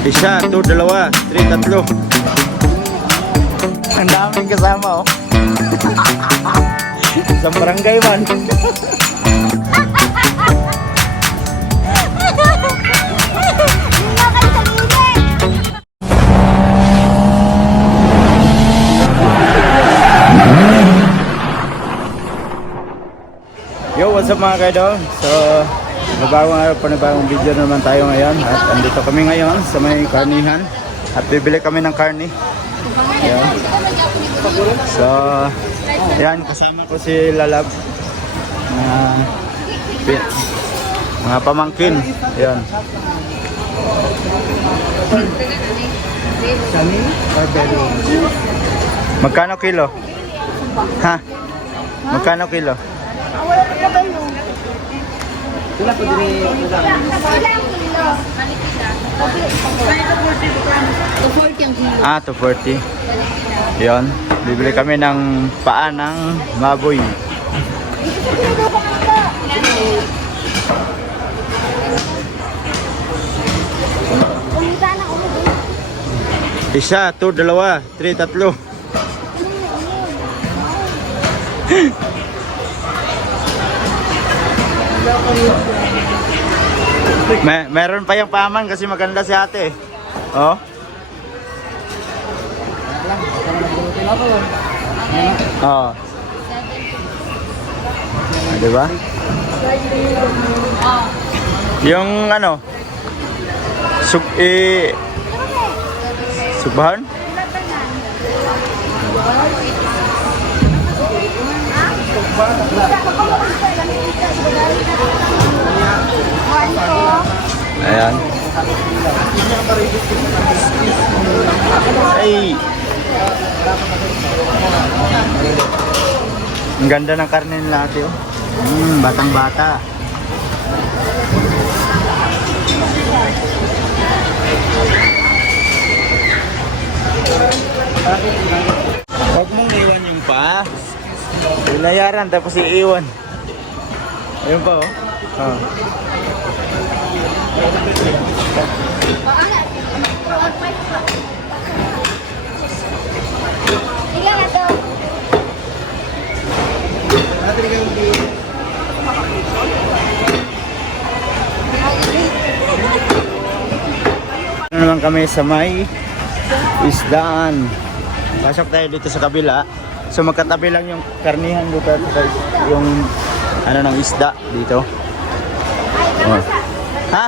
Isa, two, dalawa, three, tatlo. Ang daming kasama, oh. Sa barangay man. Yo, what's up mga kaidol? So, bagong araw, panibagong video naman tayo ngayon. At andito kami ngayon sa may karnihan. At bibili kami ng karni. Ayan. So, yan, kasama ko si Lalab. Mga pamangkin. Ayan. Magkano kilo? Ha? Magkano kilo? Ilang kilo? 240 ang kilo. 240. Yun. Bibili kami ng paa ng baboy. Isa, two, dalawa, three, tatlo. Meron pa yung paman kasi maganda si ate. Oh. Oh. Di ba? Yung ano? Subhan? Ayan. Ay. Ang ganda ng karne nila ate, oh. Batang bata. Huwag mong iwan yung pa. Binayaran tapos iiwan. Ayun pa, oh. Oh. Ilan na to? Naman kami sa may isdaan. Pasok tayo dito sa kabila. So magkatabi lang yung karnihan dito at yung ano ng isda dito. Oh. Ha?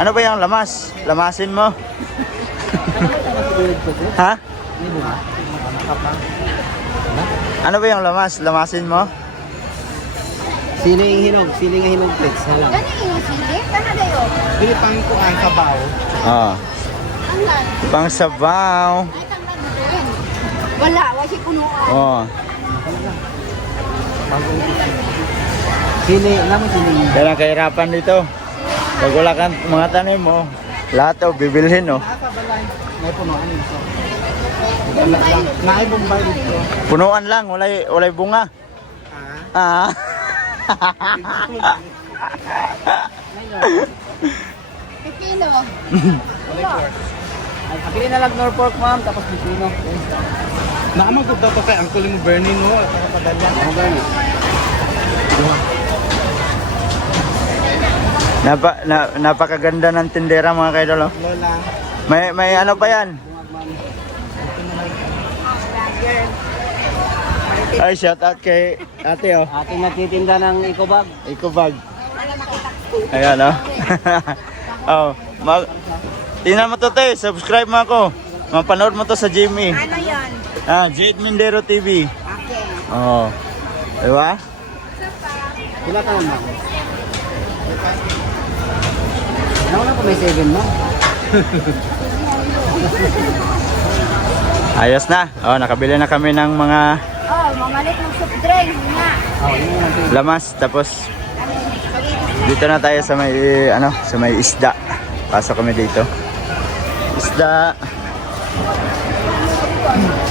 Ano ba yung lamas? Lamasin mo? Ha? Ano ba yung lamas? Lamasin mo? Siling hinog, siling hinog please. Halang. Ano yung silip? Ano dayo? Bili pang ko ang kabaw. Ah. Angan? Pang sabaw. Ay, tanglan mo rin. Wala, wasi punuan. Oh. Sili, naman siling. Kaya kahirapan dito. Pag wala kang mga tanim mo, lahat o bibilhin, no? May punuan dito. Naay Bombay dito. Punuan lang, walay bunga. Ah. Pipino. Ay, pili na lang Norfolk ma'am, tapos Pipino. Naamagod daw pa kay Uncle mo Bernie no at nakapadalyan. Ako gani. Napakaganda ng tindera mga kaidol, oh. Lola. May ano pa yan? Ay, shout out kay ate, oh. Ating nagtitinda ng eco-bag. Ecobag. Ayan, oh. Oh, tingnan mo to, te. Subscribe mo ako. Mapanood mo to sa Jimmy. Ano yan? Jade Mindero TV. Okay. Oh. Diba? Wala ka naman. Ano na po may 7 mo? Ayos na. Oh, nakabili na kami ng mga Oh, mamalit ng soft drink. Nga. Oh, yun natin. lamas. Tapos dito na tayo sa may sa may isda. Pasok kami dito. Isda.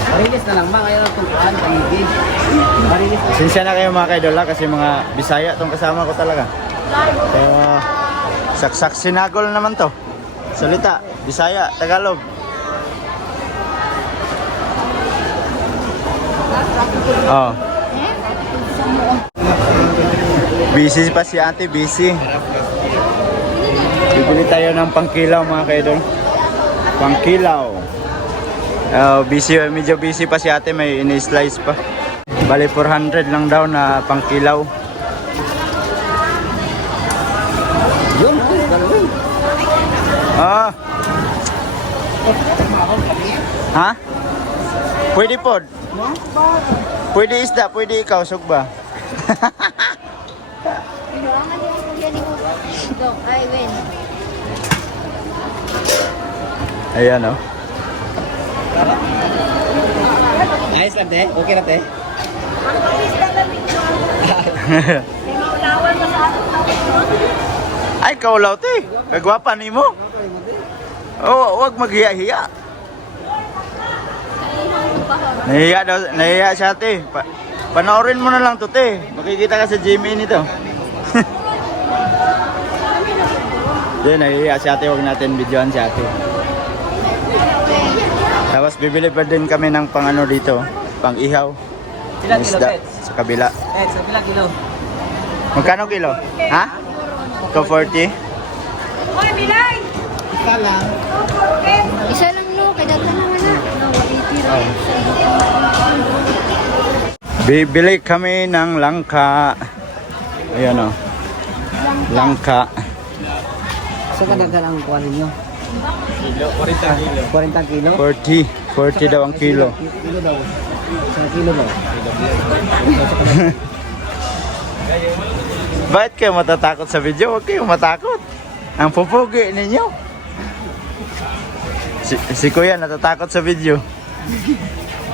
Marilis na lang ba? Kaya lang tungkuhan, paligid. Marilis na. Sinsya na kayo mga kaidola kasi mga Bisaya tong kasama ko talaga. So, Saksak sinagol naman to. Salita, Bisaya, Tagalog. Oh. Busy pa si ate, busy. Bibili tayo ng pangkilaw mga kaidol. Pangkilaw. Busy, medyo busy pa si ate, may ini-slice pa. Bali 400 lang daw na pangkilaw. Yun, gano'n. Ah. Ha? Pwede pod. Pwede isda, pwede ikaw, sugba. Inuangan din ako yan ni Dok. Ay, Wen. Ayan oh. Ayos lang, te. Okay na, te. Ay, kaulaw te. Kagwapa ni mo. Oh, wag maghiya-hiya. Nahiya siya te. Panoorin mo na lang to te. Makikita ka sa Jimmy nito. Di, nahiya si ate. Huwag natin videoan si ate. Tapos bibili pa din kami ng pang ano dito. Pang ihaw. Ilang kilo, Isda Pets? sa kabila. Sa bilang kilo. Magkano kilo? Ha? 240? Isa lang. Isa lang no, kaya daghan naman na. Oh. Bibili kami ng langka. Ayan o. Langka. So, kadaghan ang kuha ninyo? 40 kilo. 40 daw ang kilo. Kilo daw. Isang kilo daw. Bakit kayo matatakot sa video? Huwag kayong matakot. Ang pupugi ninyo. Si Kuya natatakot sa video.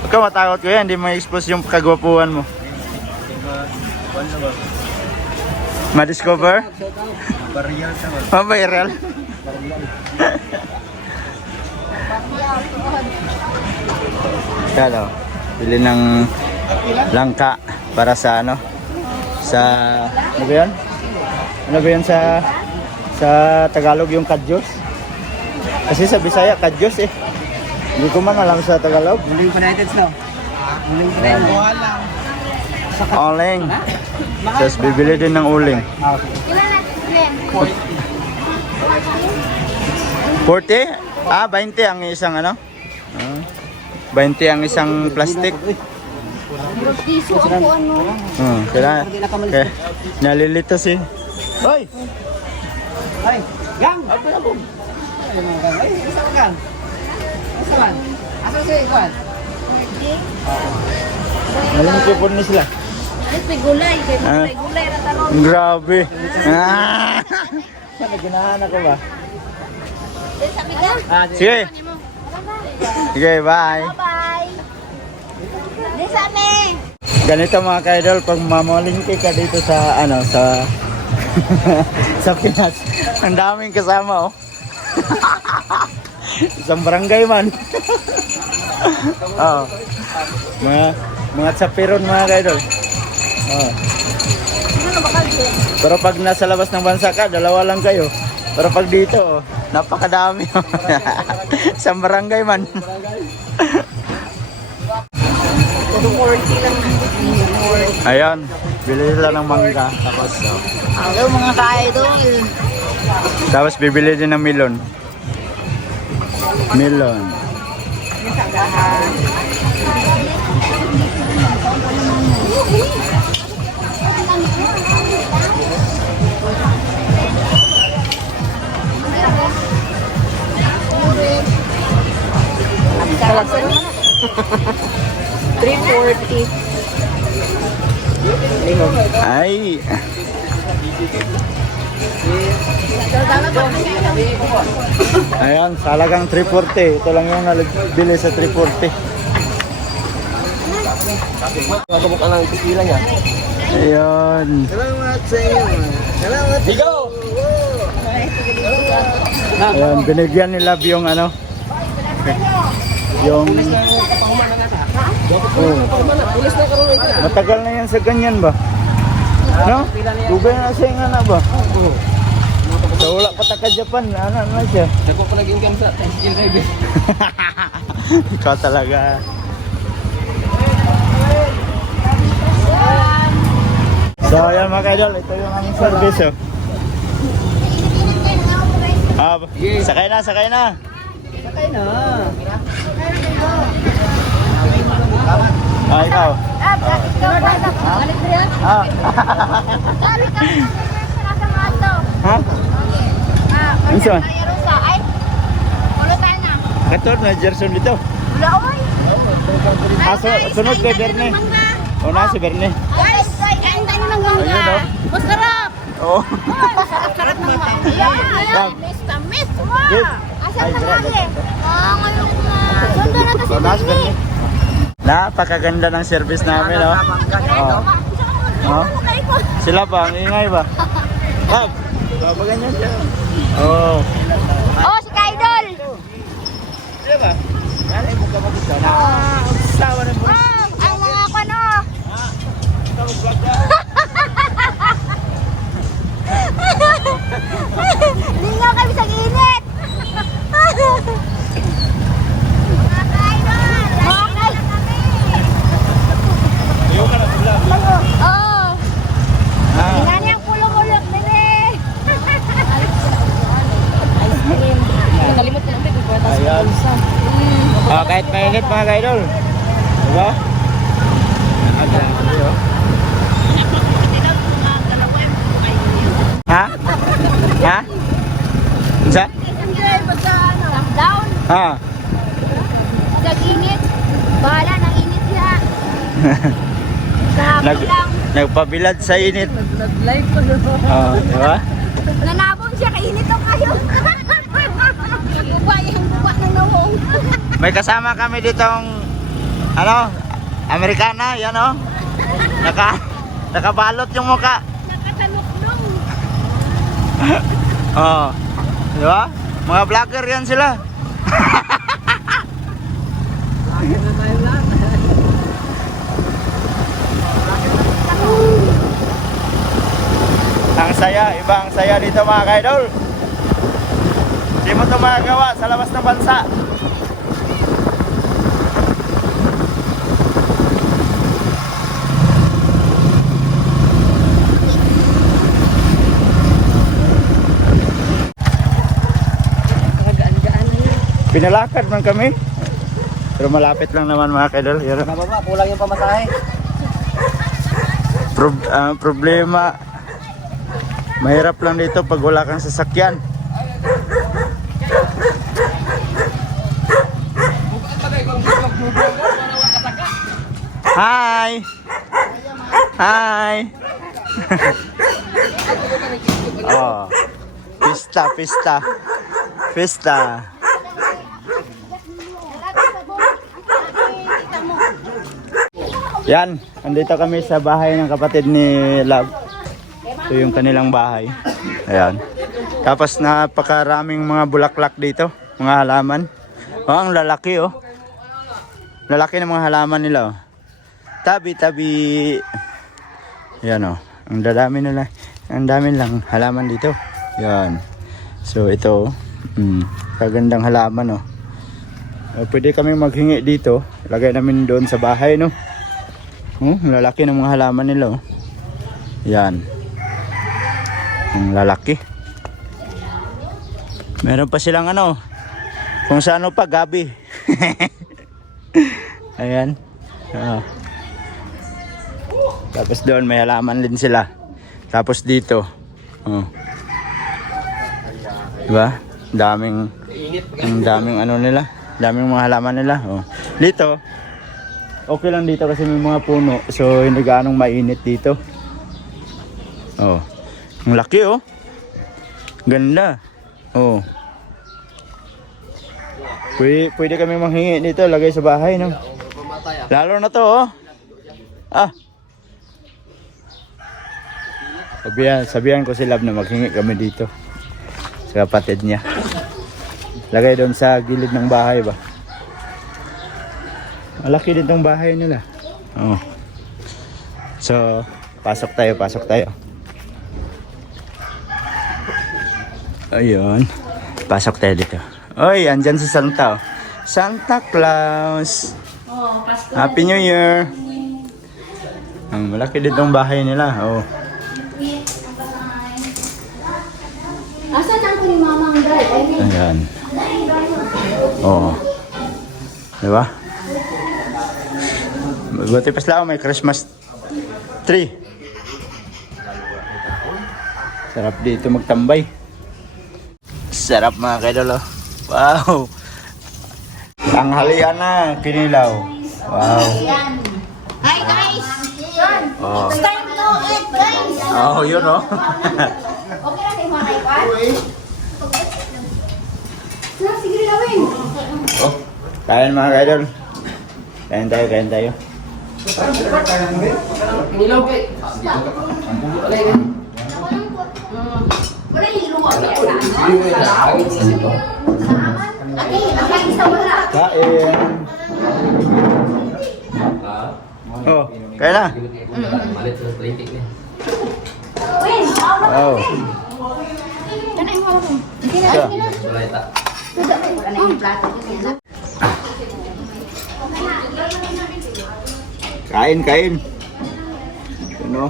Huwag ka matakot Kuya, hindi ma-expose yung kagwapuhan mo. Ma-discover? Ma-viral? Kalo, bili ng langka para sa ano? Sa ano ba 'yan? Ano ba 'yan sa Tagalog yung kadyos? Kasi sa Bisaya kadyos eh. Hindi ko man alam sa Tagalog. Muling United no? Muling United. Oling. Tapos bibili din ng uling. Ilan na, Wen? 40? Ah, 20 ang isang ano? Ah, 20 ang isang plastic. Piso ako ano. Kaya nalilito si. Hoy! Ay, gang! Apa na bum? Ay, mga gang. Ay, isa ka gang. Isa man. Asa siya ikuan? Nalilito po ni sila. May gulay. May gulay na talon. Grabe. Ah! Naginahan ako ba? Sabi ka? Sige. Sige, bye. Bye-bye. Disame. Ganito mga ka-idol, pag mamalingki ka dito sa ano, sa sa Pinas. Ang daming kasama oh. Isang barangay man. Oh. Mga tsapiron mga ka-idol. Oh. Pero pag nasa labas ng bansa ka, dalawa lang kayo. Pero pag dito, oh, napakadami. Isang barangay man. Ayan, bili sila ng mangga. Tapos, oh. Hello mga ka-idol. Tapos bibili din ng melon. Melon. Ay. Ayan, salagang 340. Ito lang yung nabili sa 340. Magabok ka lang yung pipila niya. Ayun. Salamat sa inyo. Salamat. Bigo! Ayan, binigyan ni Love yung ano. Yung... Oh. Matagal na yan sa ganyan ba? No? Dugay na siya nga na ba? So wala pa ta ka Japan, ano siya? Dako pa lagi income sa skill drive. Ikaw talaga. So ayan mga idol, ito yung aming service oh. Ah, sakay na. Sakay na. Ah, ikaw. Ah. Ha? Isa. Kator na Gerson dito. Ah, sunod kay Berne. O na si Berne. Guys, kain tayo ng mangga. Ayun, oh. Masarap. Oo. Sarap ng mangga. Ayan, miss. Asan na nga eh? Ngayon na. Sundo na to si O na si Berne. Berne. Napakaganda ng service namin, oh. Oh. Oh. Sila ba? Ang ingay ba? Kap, babaganyan siya. Oh. Oh, si Kaidol. Sila ba? Yan ay mukha maganda. Sawa na mo. Ang mga kano. Lingaw kami sa init. Mga Kaidol. Ayaw ka na sila. Oh. Ah. Ingani ang pulong-ulok nini. Nakalimot ko lang dito. Ayan. Ah, kahit mainit mga kaidol. Diba? Ha? Ha? Isa? Down. Ha? Sa init. Bahala ng init siya. Nag, Kahapon lang. nagpabilad sa init. Nag-live ko doon. Oh, diba? Nanabong siya. Kainit ang kayo. Guba yung guba ng nawong. May kasama kami ditong ano, Amerikana, yan oh. Nakabalot yung muka. Nakatanok-nong. Oh. Diba? Mga vlogger yan sila. Ang saya, iba ang saya dito mga kaidol. Hindi mo ito magagawa sa labas ng bansa. Pinalakad man kami. Pero malapit lang naman mga kaidol. Yan. Nababa, kulang yung pamasahe. Problema. Mahirap lang dito pag wala kang sasakyan. Hi! Hi! Oh. Pista. Yan, andito kami sa bahay ng kapatid ni Love. Ito yung kanilang bahay. Ayan. Tapos napakaraming mga bulaklak dito, mga halaman. Oh, ang lalaki oh. Lalaki ng mga halaman nila oh. Tabi. Ayan oh. Ang dadami nila. Ang dami lang halaman dito. Ayan. So ito kagandang halaman oh. Pwede kami maghingi dito. Lagay namin doon sa bahay no. Lalaki ng mga halaman nila oh. Yan. Ang lalaki. Meron pa silang ano, kung sa ano pa, gabi. Ayan. Tapos doon may halaman din sila. Tapos dito. Diba? Ang daming ano nila. Daming mga halaman nila. Dito, okay lang dito kasi may mga puno. So hindi gaanong mainit dito. Ang laki oh. Ganda. Pwede kami manghingi dito, lagay sa bahay no. Lalo na to oh. Sabihan ko si Love na maghingi kami dito. Sa kapatid niya. Lagay doon sa gilid ng bahay ba. Malaki din tong bahay nila. So, pasok tayo. Ayun. Pasok tayo dito. Oy, andyan si Santa. Santa Claus. Oh, Pasko. Happy New Year. Ang malaki ditong bahay nila. Oh. Asan ang ni Mama ang dad? Ayan. Oh. Diba? Buti pa sila may Christmas tree. Sarap dito magtambay. Sarap mga kaidol. Wow. Tanghalian na, kinilaw. Wow. Hi guys! Oh. It's time to eat guys! Oh, yun oh. Okay na tayo mga kaipan? Sige rin gawin. Oh. Kain mga kaidol. Kain tayo, kain tayo. Kinilaw kay. Wala yung luwa niya. Ate, ang kain sa wala. Kain. Oh, kain na. Win, Wow. kanay mo ako. Hindi na, Siya. hindi na. Wala na yung plato. Kain, kain. Ano?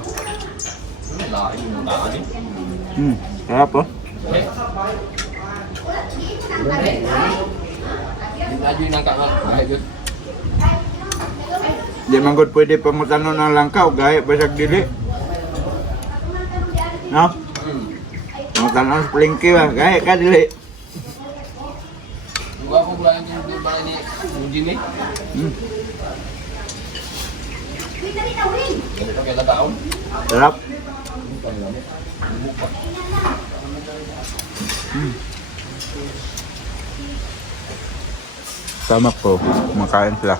Sarap oh. Di man gud pwede pamutano ng langkaw gaya basag dili. No? Pamutano sa plingki ba gaya ka dili. Sarap. Sama po, kumakain sila.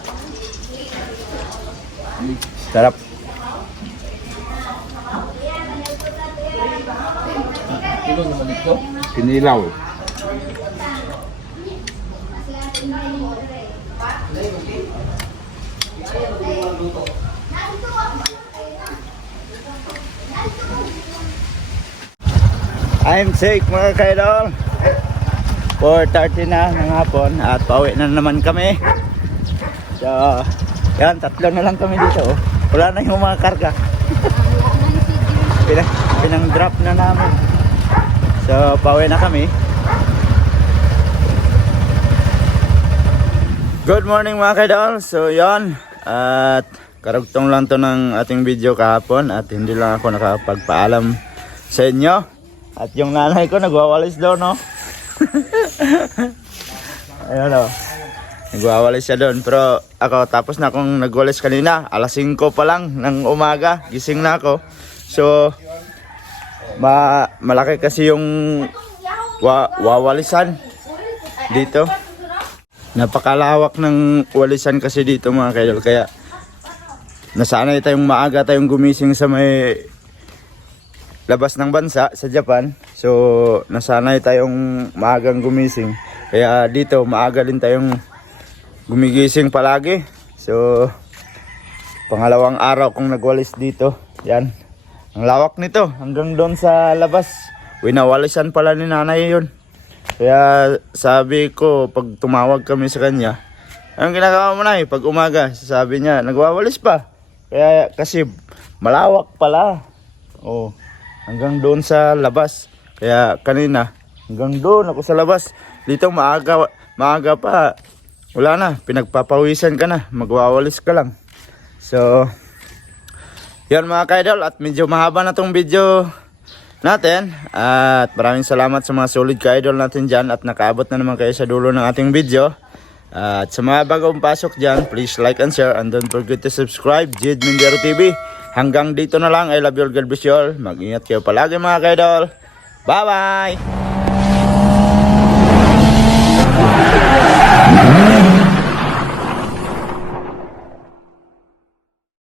Sarap. Kinilaw. I'm sick mga kaidol. 4:30 na ng hapon at pauwi na naman kami. So, yan, tatlo na lang kami dito. Oh. Wala na yung mga karga. Pinang-drop na namin. So, pauwi na kami. Good morning mga kaidol. So, yan. At karugtong lang to ng ating video kahapon at hindi lang ako nakapagpaalam sa inyo. At yung nanay ko nagwawalis daw, no? Ayun o. Nagwawalis siya doon. Pero ako tapos na akong nagwalis kanina. Alas 5 pa lang ng umaga. Gising na ako. So, malaki kasi yung wawalisan dito. Napakalawak ng walisan kasi dito mga kaidol. Kaya nasanay tayong maaga tayong gumising sa may labas ng bansa sa Japan. So nasanay tayong maagang gumising. Kaya dito maaga din tayong gumigising palagi. So pangalawang araw kong nagwalis dito. Yan. Ang lawak nito hanggang doon sa labas. Winawalisan pala ni nanay yun. Kaya sabi ko pag tumawag kami sa kanya, anong ginagawa mo na pag umaga? Sabi niya nagwawalis pa. Kaya kasi malawak pala. Oh. Hanggang doon sa labas. Kaya kanina, hanggang doon ako sa labas. Dito maaga pa. Wala na, pinagpapawisan ka na. Magwawalis ka lang. So, yan mga kaidol. At medyo mahaba na tong video natin. At maraming salamat sa mga solid kaidol natin dyan. At nakaabot na naman kayo sa dulo ng ating video. At sa mga bagong pasok dyan, please like and share. And don't forget to subscribe. Jade Mindero TV. Hanggang dito na lang. I love you all. God bless you all. Mag-ingat kayo palagi mga kaidol. Bye-bye!